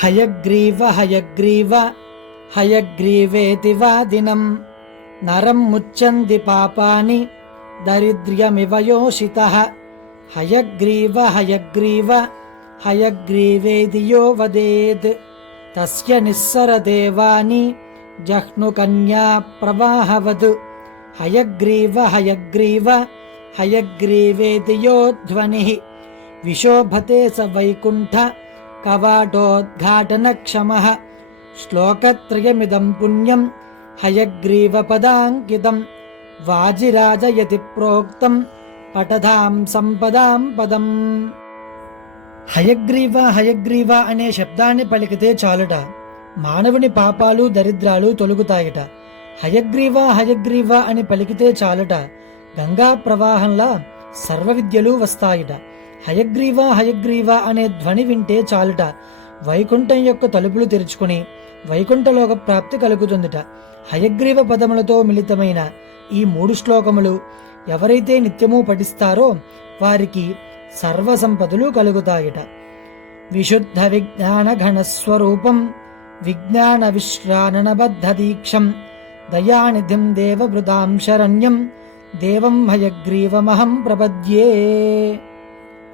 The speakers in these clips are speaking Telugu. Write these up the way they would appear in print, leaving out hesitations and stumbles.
హయగ్రీవ హయగ్రీవ హయగ్రీవేతి వాదినం నరం ముచ్యంతి పాపాని దరిద్ర్యమివ యోషితః హయగ్రీవ హయగ్రీవ హయగ్రీవేతి యో వదేత్ తస్య నిస్సరదేవాని జహ్నుకన్యా ప్రవాహవద్ హయగ్రీవ హయగ్రీవ హయగ్రీవేతి యో ధ్వనిః విశోభతే స వైకుంఠ కవాటోద్ఘాటనక్షమః శ్లోకత్రయమిదం పుణ్యం హయగ్రీవ పదాంకితం వాజిరాజయతి ప్రోక్తం పఠధాం సంపదాం పదం. హయగ్రీవ హయగ్రీవ అనే శబ్దాన్ని పలికితే చాలుట మానవుని పాపాలు దరిద్రాలు తొలగుతాయట. హయగ్రీవ హయగ్రీవ అని పలికితే చాలుట గంగా ప్రవాహంలా సర్వ విద్యలు వస్తాయిట. హయగ్రీవ హయగ్రీవ అనే ధ్వని వింటే చాలుట వైకుంఠం యొక్క తలుపులు తెరుచుకుని వైకుంఠలోక ప్రాప్తి కలుగుతుందిట. హయగ్రీవ పదములతో మిళితమైన ఈ 3 శ్లోకములు ఎవరైతే నిత్యము పఠిస్తారో వారికి సర్వ సంపదలు కలుగుతాయిట. విశుద్ధ విజ్ఞాన ఘనస్వరూపం విజ్ఞాన విశ్రాననబద్ధ దీక్షం దయానిధిం దేవభృతాం శరణ్యం దేవం హయగ్రీవమహం ప్రపద్యే.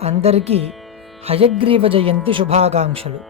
అందరికీ హయగ్రీవ జయంతి శుభాకాంక్షలు.